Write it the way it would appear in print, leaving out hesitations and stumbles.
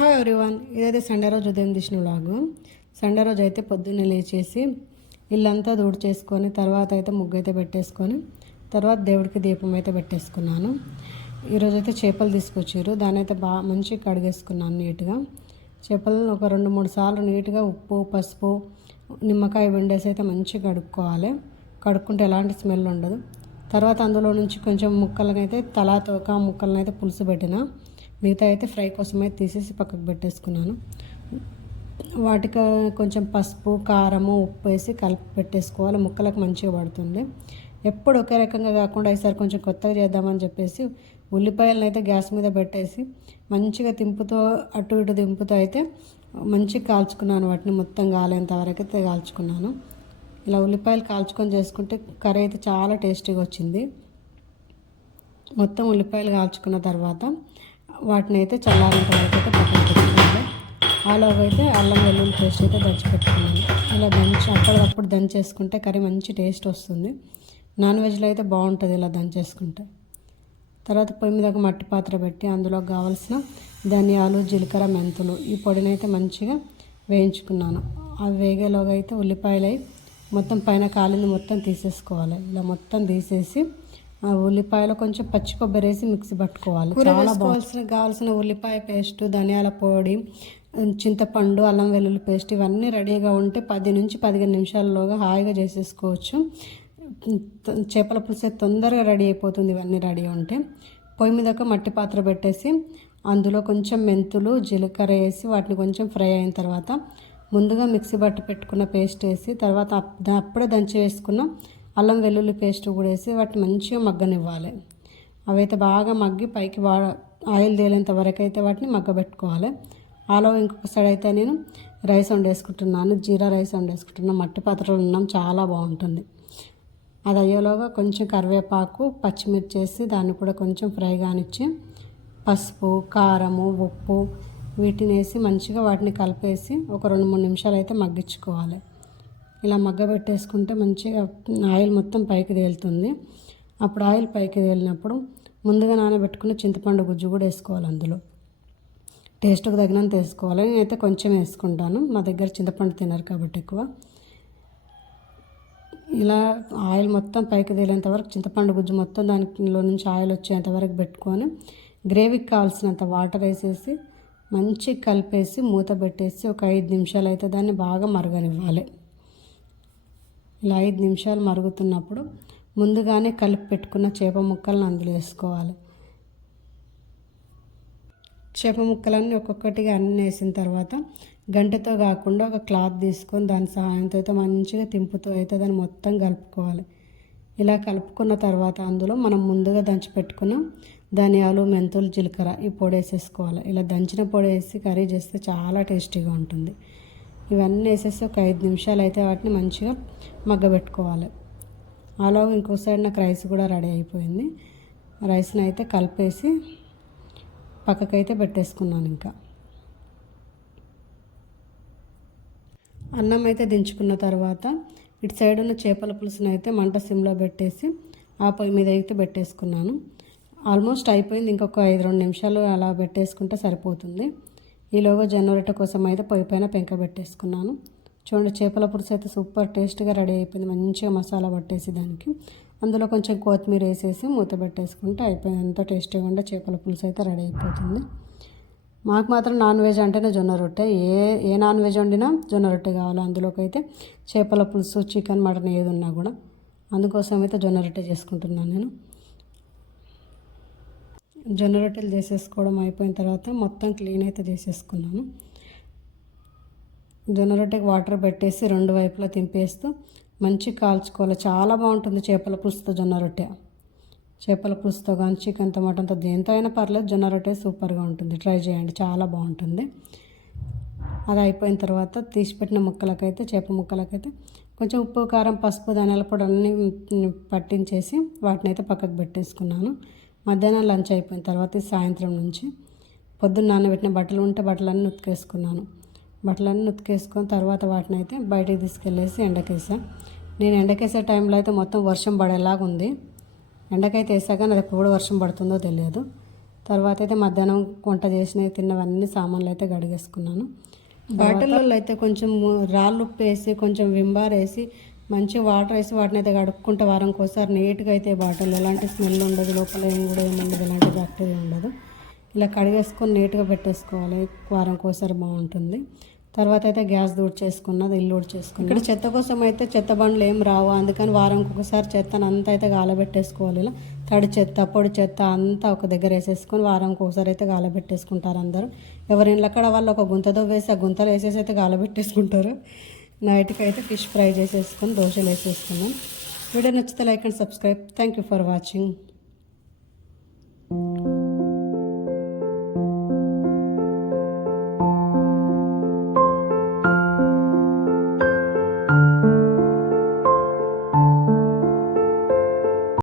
Hi everyone, ఇదైతే Sunday రోజు ఉదయం తీసిన వ్లాగు. సండే రోజు అయితే పొద్దున్నే లేచేసి ఇల్లంతా చేసుకొని తర్వాత అయితే ముగ్గు అయితే పెట్టేసుకొని తర్వాత దేవుడికి దీపం అయితే పెట్టేసుకున్నాను. ఈరోజు అయితే చేపలు తీసుకొచ్చారు, దాని అయితే బాగా మంచిగా కడిగేసుకున్నాను నీట్గా. చేపలను ఒక 2-3 సార్లు నీట్గా ఉప్పు పసుపు నిమ్మకాయ పిండేసి అయితే మంచిగా కడుక్కోవాలి. కడుక్కుంటే ఎలాంటి స్మెల్ ఉండదు. తర్వాత అందులో నుంచి కొంచెం ముక్కలనైతే తలా తోక ముక్కలనైతే పులుసు పెట్టిన, మిగతా అయితే ఫ్రై కోసం అయితే తీసేసి పక్కకు పెట్టేసుకున్నాను. వాటికి కొంచెం పసుపు కారము ఉప్పు వేసి కలిపి పెట్టేసుకోవాలి, ముక్కలకు మంచిగా పడుతుంది. ఎప్పుడు ఒకే రకంగా కాకుండా ఈసారి కొంచెం కొత్తగా చేద్దామని చెప్పేసి ఉల్లిపాయలను అయితే గ్యాస్ మీద పెట్టేసి మంచిగా తింపుతో అటు ఇటు దింపుతో అయితే మంచిగా కాల్చుకున్నాను. వాటిని మొత్తం కాలేంత వరకు అయితే కాల్చుకున్నాను. ఇలా ఉల్లిపాయలు కాల్చుకొని చేసుకుంటే కర్రీ అయితే చాలా టేస్టీగా వచ్చింది. మొత్తం ఉల్లిపాయలు కాల్చుకున్న తర్వాత వాటిని అయితే చల్లారిన తర్వాత అయితే పక్కన పెట్టుకోవాలి. అలాగైతే అయితే అల్లం వెల్లుల్లి పేస్ట్ అయితే దంచి పెట్టుకున్నాను. ఇలా అప్పటికప్పుడు దంచేసుకుంటే కర్రీ మంచి టేస్ట్ వస్తుంది. నాన్ వెజ్లో అయితే బాగుంటుంది ఇలా దంచేసుకుంటే. తర్వాత పొయ్యి మీద ఒక మట్టి పాత్ర పెట్టి అందులో కావాల్సిన ధనియాలు జీలకర్ర మెంతులు ఈ పొడినైతే మంచిగా వేయించుకున్నాను. అవి వేగేలోగా అయితే ఉల్లిపాయలు మొత్తం పైన కాలింది మొత్తం తీసేసుకోవాలి. ఇలా మొత్తం తీసేసి ఆ ఉల్లిపాయలో కొంచెం పచ్చి కొబ్బరి వేసి మిక్సీ పట్టుకోవాలి. చాలా కావాల్సిన ఉల్లిపాయ పేస్ట్ ధనియాల పొడి చింతపండు అల్లం వెల్లుల్లి పేస్ట్ ఇవన్నీ రెడీగా ఉంటే 10 నుంచి 15 నిమిషాల్లోగా హాయిగా చేసేసుకోవచ్చు. చేపల పులుసు తొందరగా రెడీ అయిపోతుంది ఇవన్నీ రెడీ ఉంటే. పొయ్యి మీద ఒక మట్టి పాత్ర పెట్టేసి అందులో కొంచెం మెంతులు జీలకర్ర వేసి వాటిని కొంచెం ఫ్రై అయిన తర్వాత ముందుగా మిక్సీ పట్టి పెట్టుకున్న పేస్ట్ వేసి తర్వాత అప్పుడే దంచి వేసుకున్న అల్లం వెల్లుల్లి పేస్ట్ కూడా వేసి వాటిని మంచిగా మగ్గనివ్వాలి. అవైతే బాగా మగ్గి పైకి ఆయిల్ తేలేంత వరకు అయితే వాటిని మగ్గబెట్టుకోవాలి. అలా ఇంకొక సైడ్ అయితే నేను రైస్ వండేసుకుంటున్నాను, జీరా రైస్ వండేసుకుంటున్నాను. మట్టి పాత్రలో ఉన్నాం, చాలా బాగుంటుంది. అది అయ్యేలోగా కొంచెం కరివేపాకు పచ్చిమిర్చి వేసి దాన్ని కూడా కొంచెం ఫ్రై కానిచ్చి పసుపు కారము ఉప్పు వీటిని వేసి మంచిగా వాటిని కలిపేసి ఒక 2-3 నిమిషాలు అయితే మగ్గించుకోవాలి. ఇలా మగ్గబెట్టేసుకుంటే మంచిగా ఆయిల్ మొత్తం పైకి తేలుతుంది. అప్పుడు ఆయిల్ పైకి తేలినప్పుడు ముందుగా నానబెట్టుకున్న చింతపండు గుజ్జు కూడా వేసుకోవాలి. అందులో టేస్ట్కి తగినంత వేసుకోవాలి. నేనైతే కొంచెం వేసుకుంటాను, మా దగ్గర చింతపండు తినరు కాబట్టి ఎక్కువ. ఇలా ఆయిల్ మొత్తం పైకి తేలేంత వరకు చింతపండు గుజ్జు మొత్తం దానిలో నుంచి ఆయిల్ వచ్చేంత వరకు పెట్టుకొని గ్రేవీకి కావాల్సినంత వాటర్ వేసేసి మంచిగా కలిపేసి మూత పెట్టేసి ఒక 5 నిమిషాలు అయితే దాన్ని బాగా మరగనివ్వాలి. ఇలా 5 నిమిషాలు మరుగుతున్నప్పుడు ముందుగానే కలిపి పెట్టుకున్న చేప ముక్కలను అందులో వేసుకోవాలి. చేప ముక్కలన్నీ ఒక్కొక్కటిగా అన్నీ వేసిన తర్వాత గంటతో కాకుండా ఒక క్లాత్ తీసుకొని దాని సహాయంతో అయితే మంచిగా తింపుతో అయితే దాన్ని మొత్తం కలుపుకోవాలి. ఇలా కలుపుకున్న తర్వాత అందులో మనం ముందుగా దంచి పెట్టుకున్న ధనియాలు మెంతులు జీలకర్ర ఈ పొడి వేసేసుకోవాలి. ఇలా దంచిన పొడి వేసి కర్రీ చేస్తే చాలా టేస్టీగా ఉంటుంది. ఇవన్నీ వేసేసి ఒక 5 నిమిషాలు అయితే వాటిని మంచిగా మగ్గబెట్టుకోవాలి. అలా ఇంకో సైడ్ నాకు రైస్ కూడా రెడీ అయిపోయింది. రైస్ని అయితే కలిపేసి పక్కకైతే పెట్టేసుకున్నాను. ఇంకా అన్నం అయితే దించుకున్న తర్వాత ఇటు సైడ్ ఉన్న చేపల పులుసుని అయితే మంట సిమ్లో పెట్టేసి ఆ పొయ్యి మీద అయితే పెట్టేసుకున్నాను. ఆల్మోస్ట్ అయిపోయింది, ఇంకొక 5-2 నిమిషాలు అలా పెట్టేసుకుంటే సరిపోతుంది. ఈలోగా జొన్నరొట్టె కోసం అయితే పొయ్యి పైన పెంక పెట్టేసుకున్నాను. చూడండి, చేపల పులుసు అయితే సూపర్ టేస్ట్గా రెడీ అయిపోయింది. మంచిగా మసాలా పట్టేసి దానికి అందులో కొంచెం కొత్తిమీర వేసేసి మూత పెట్టేసుకుంటే అయిపోయింది. ఎంతో టేస్టీగా ఉండే చేపల పులుసు అయితే రెడీ అయిపోతుంది. మాకు మాత్రం నాన్ వెజ్ అంటేనే జొన్న రొట్టె. ఏ నాన్ వెజ్ వండినా జొన్న రొట్టె కావాలి. అందులోకి అయితే చేపల పులుసు చికెన్ మటన్ ఏది ఉన్నా కూడా అందుకోసం అయితే జొన్న రొట్టె చేసుకుంటున్నాను నేను. జొన్న రొట్టెలు చేసేసుకోవడం అయిపోయిన తర్వాత మొత్తం క్లీన్ అయితే చేసేసుకున్నాను. జొన్న రొట్టెకి వాటర్ పెట్టేసి 2 వైపులా తింపేస్తూ మంచిగా కాల్చుకోవాలి. చాలా బాగుంటుంది చేపల పులుసుతో జొన్న రొట్టె. చేపల పులుసుతో కానీ చికెన్తో మటన్తో దేంతో అయినా పర్లేదు, జొన్న రొట్టె సూపర్గా ఉంటుంది. ట్రై చేయండి, చాలా బాగుంటుంది. అది అయిపోయిన తర్వాత తీసిపెట్టిన ముక్కలకైతే చేప ముక్కలకైతే కొంచెం ఉప్పు కారం పసుపు ధనియాల పొడి అన్నీ పట్టించేసి వాటిని అయితే పక్కకు పెట్టేసుకున్నాను. మధ్యాహ్నం లంచ్ అయిపోయిన తర్వాత సాయంత్రం నుంచి పొద్దున్న నానబెట్టిన బట్టలు ఉంటే బట్టలన్నీ ఉతికేసుకున్నాను. బట్టలన్నీ ఉతికేసుకొని తర్వాత వాటిని అయితే బయటికి తీసుకెళ్ళేసి ఎండకేసా. నేను ఎండకేసే టైంలో అయితే మొత్తం వర్షం పడేలాగా ఉంది. ఎండకైతే వేసాక అది ఎప్పుడు వర్షం పడుతుందో తెలియదు. తర్వాత అయితే మధ్యాహ్నం వంట చేసినవి తిన్నవన్నీ సామాన్లు అయితే కడిగేసుకున్నాను. బాటిల్లో అయితే కొంచెం రాళ్ళు ఉప్పు వేసి కొంచెం వింబార్ వేసి మంచి వాటర్ వేసి వాటిని అయితే కడుక్కుంటే వారంకి ఒకసారి నీట్గా అయితే బాటిల్ ఎలాంటి స్మెల్ ఉండదు, లోపల ఏం కూడా ఏముండదు, ఎలాంటి బ్యాక్టీరియా ఉండదు. ఇలా కడిగేసుకొని నీట్గా పెట్టేసుకోవాలి, వారంకి ఒకసారి బాగుంటుంది. తర్వాత అయితే గ్యాస్ చేసుకున్నది, ఇల్లు చేసుకున్నది. ఇక్కడ చెత్త కోసం అయితే చెత్త బండ్లు ఏం రావు, అందుకని వారంకి ఒకసారి చెత్తను అంతా అయితే గాలబెట్టేసుకోవాలి. ఇలా తడి చెత్త పొడి చెత్త అంతా ఒక దగ్గర వేసేసుకొని వారంకి ఒకసారి అయితే గాలబెట్టేసుకుంటారు అందరూ. ఎవరి ఇళ్ళక్కడ వాళ్ళు ఒక గుంతతో వేసి ఆ గుంతలు వేసేసి అయితే గాలబెట్టేసుకుంటారు. నైట్కి అయితే ఫిష్ ఫ్రై చేసేసుకొని దోశలు వేసేసుకున్నాం. వీడియో నచ్చితే like and subscribe. Thank you for watching.